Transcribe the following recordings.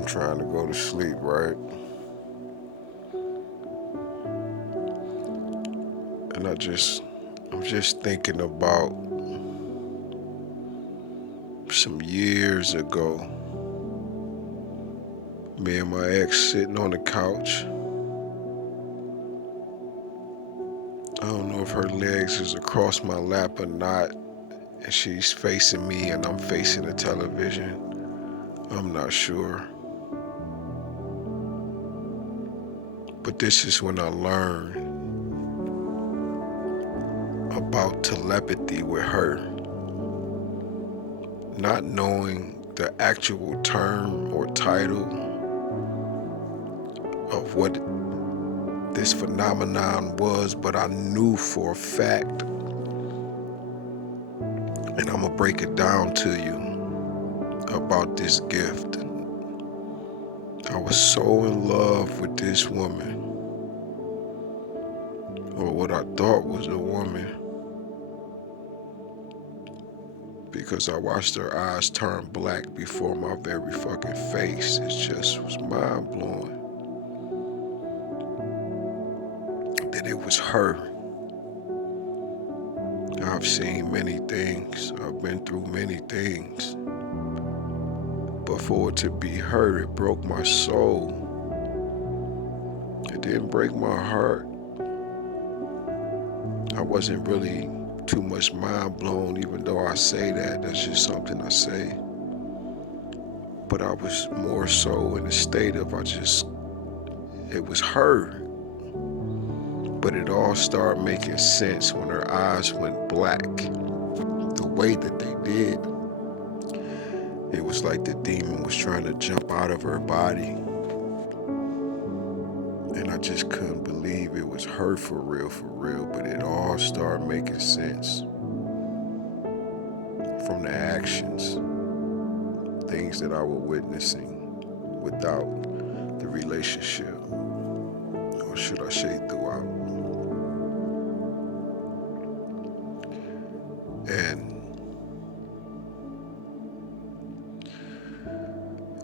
I'm trying to go to sleep, right? And I'm just thinking about some years ago. Me and my ex sitting on the couch. I don't know if her legs is across my lap or not, and she's facing me and I'm facing the television. I'm not sure. But this is when I learned about telepathy with her. Not knowing the actual term or title of what this phenomenon was, but I knew for a fact, and I'm gonna break it down to you about this gift. I was so in love with this woman, or what I thought was a woman, because I watched her eyes turn black before my very fucking face. It just was mind blowing that it was her. I've seen many things, I've been through many things, but for it to be her, it broke my soul. It didn't break my heart. I wasn't really too much mind blown, even though I say that. That's just something I say. But I was more so in a state of it was her. But it all started making sense when her eyes went black. The way that they did, it was like the demon was trying to jump out of her body. And I just couldn't believe it was her for real, but it all started making sense from the actions, things that I was witnessing without the relationship, or should I say throughout. And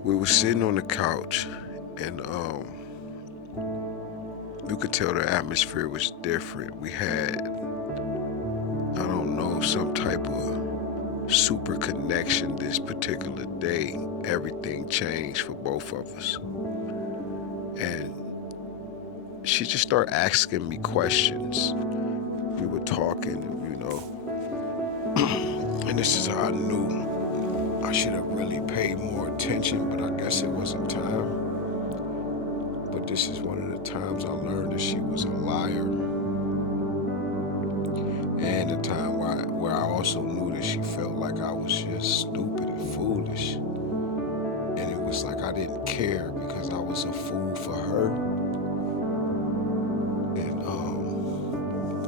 we were sitting on the couch, and you could tell the atmosphere was different. We had, I don't know, some type of super connection this particular day. Everything changed for both of us. And she just started asking me questions. We were talking, and this is how I knew I should have really paid more attention, but I guess it wasn't time. But this is one of the times I learned that she was a liar, and a time where I also knew that she felt like I was just stupid and foolish. And it was like I didn't care because I was a fool for her. And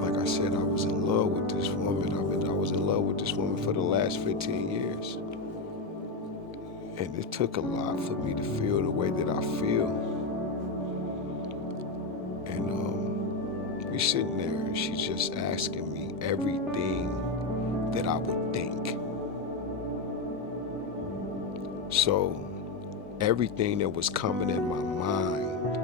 like I said, I was in love with this woman. I was in love with this woman for the last 15 years. And it took a lot for me to feel the way that I feel. And we sitting there and she's just asking me everything that I would think. So everything that was coming in my mind,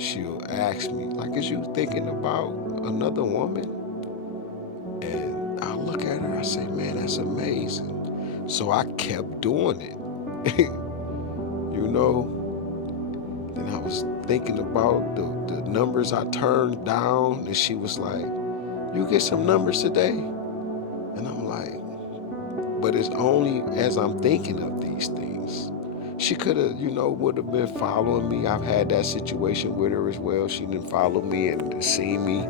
she'll ask me, like, is you thinking about another woman? And I look at her, I say, man, that's amazing. So I kept doing it. Then I was thinking about the numbers I turned down, and she was like, you get some numbers today? And I'm like, but it's only as I'm thinking of these things. She could have, would have been following me. I've had that situation with her as well. She didn't follow me and see me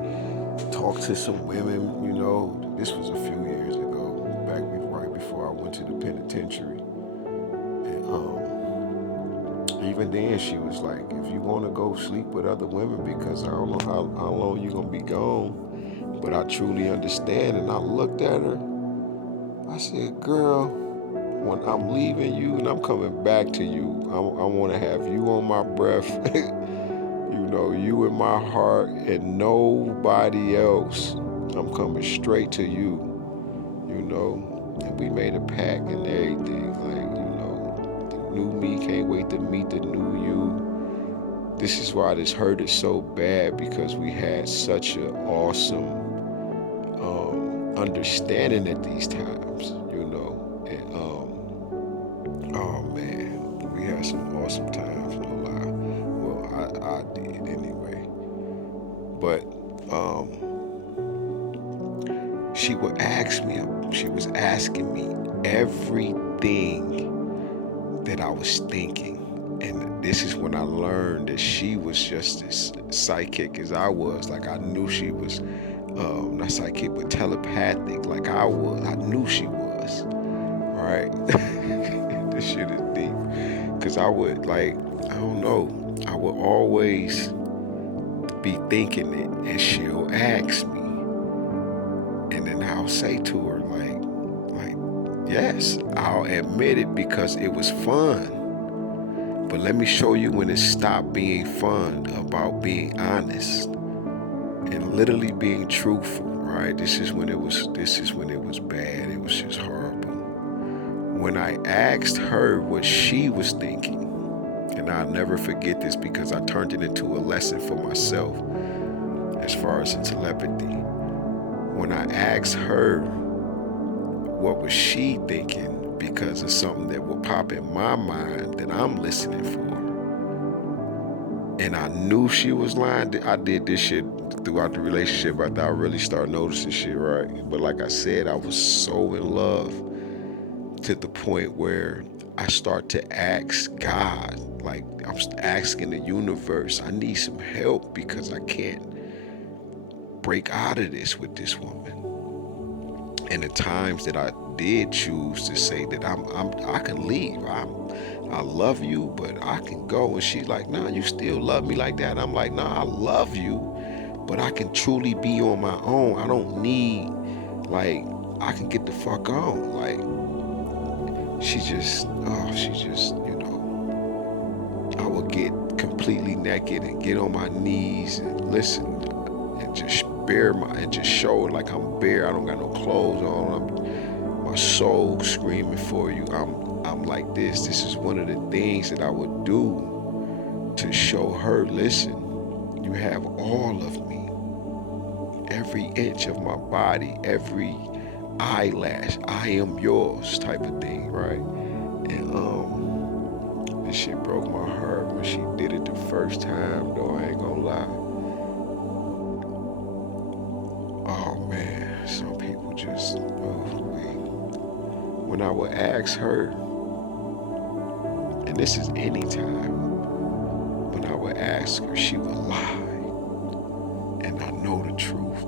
talk to some women, This was a few years ago, right before I went to the penitentiary. And even then she was like, if you want to go sleep with other women, because I don't know how long you're going to be gone, but I truly understand. And I looked at her, I said, girl, when I'm leaving you and I'm coming back to you, I want to have you on my breath, you in my heart and nobody else. I'm coming straight to you, And we made a pact and everything, like, new me, can't wait to meet the new you. This is why this hurt is so bad, because we had such an awesome understanding at these times, you know. And oh man, we had some awesome times, no lie. Well, I did anyway. But she would ask me, she was asking me everything that I was thinking. And this is when I learned that she was just as psychic as I was. Like I knew she was, not psychic, but telepathic like I was. I knew she was. Right? This shit is deep. Because I would, like, I don't know, I would always be thinking it, and she'll ask me. And then I'll say to her, yes, I'll admit it because it was fun. But let me show you when it stopped being fun, about being honest and literally being truthful, right? This is when it was bad. It was just horrible. When I asked her what she was thinking, and I'll never forget this because I turned it into a lesson for myself as far as the telepathy. When I asked her what was she thinking because of something that will pop in my mind that I'm listening for, and I knew she was lying. I did this shit throughout the relationship after I really started noticing shit, right? But like I said, I was so in love to the point where I start to ask God, like I'm asking the universe, I need some help because I can't break out of this with this woman. And the times that I did choose to say that I can leave. I love you, but I can go. And she's like, nah, you still love me like that. I'm like, nah, I love you, but I can truly be on my own. I don't need, like, I can get the fuck on. Like, she just, you know, I would get completely naked and get on my knees and listen and just and just show it like I'm bare. I don't got no clothes on. My soul screaming for you. I'm like this. This is one of the things that I would do to show her, listen, you have all of me. Every inch of my body, every eyelash, I am yours type of thing, right? And this shit broke my heart when she did it the first time, though, I ain't gonna lie. Oh man, some people just, when I would ask her, and this is any time, when I would ask her, she would lie. And I know the truth.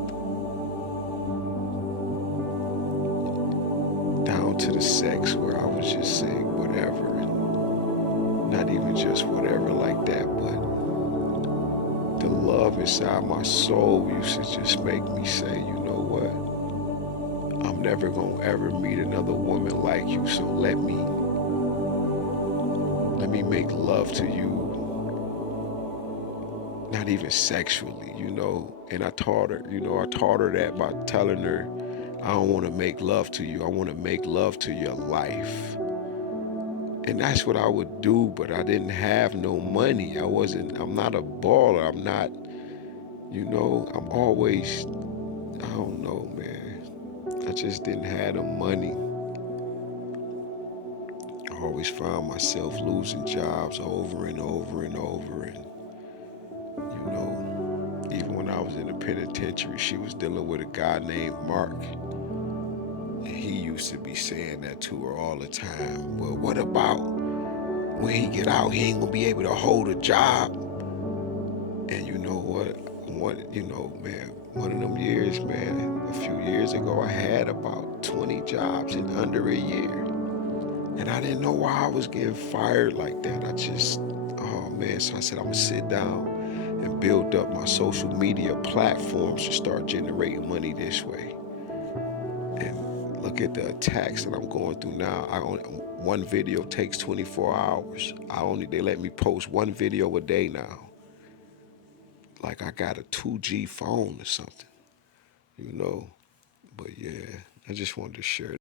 Down to the sex where I was just saying whatever, and not even just whatever like that, but the love inside my soul used to just make me say, you know what? I'm never gonna ever meet another woman like you, so let me make love to you, not even sexually, you know. And I taught her, that by telling her, I don't want to make love to you. I want to make love to your life. And that's what I would do, but I didn't have no money. I'm not a baller. I'm not, I'm always, I don't know, man. I just didn't have the money. I always found myself losing jobs over and over and over. And, even when I was in the penitentiary, she was dealing with a guy named Mark. And he used to be saying that to her all the time. Well, what about when he get out, he ain't gonna be able to hold a job? And you know what? Man, one of them years, man, a few years ago, I had about 20 jobs in under a year. And I didn't know why I was getting fired like that. Oh man, so I said, I'm gonna sit down and build up my social media platforms to start generating money this way. And look at the attacks that I'm going through now. One video takes 24 hours. They let me post one video a day now. Like I got a 2G phone or something, you know. But yeah, I just wanted to share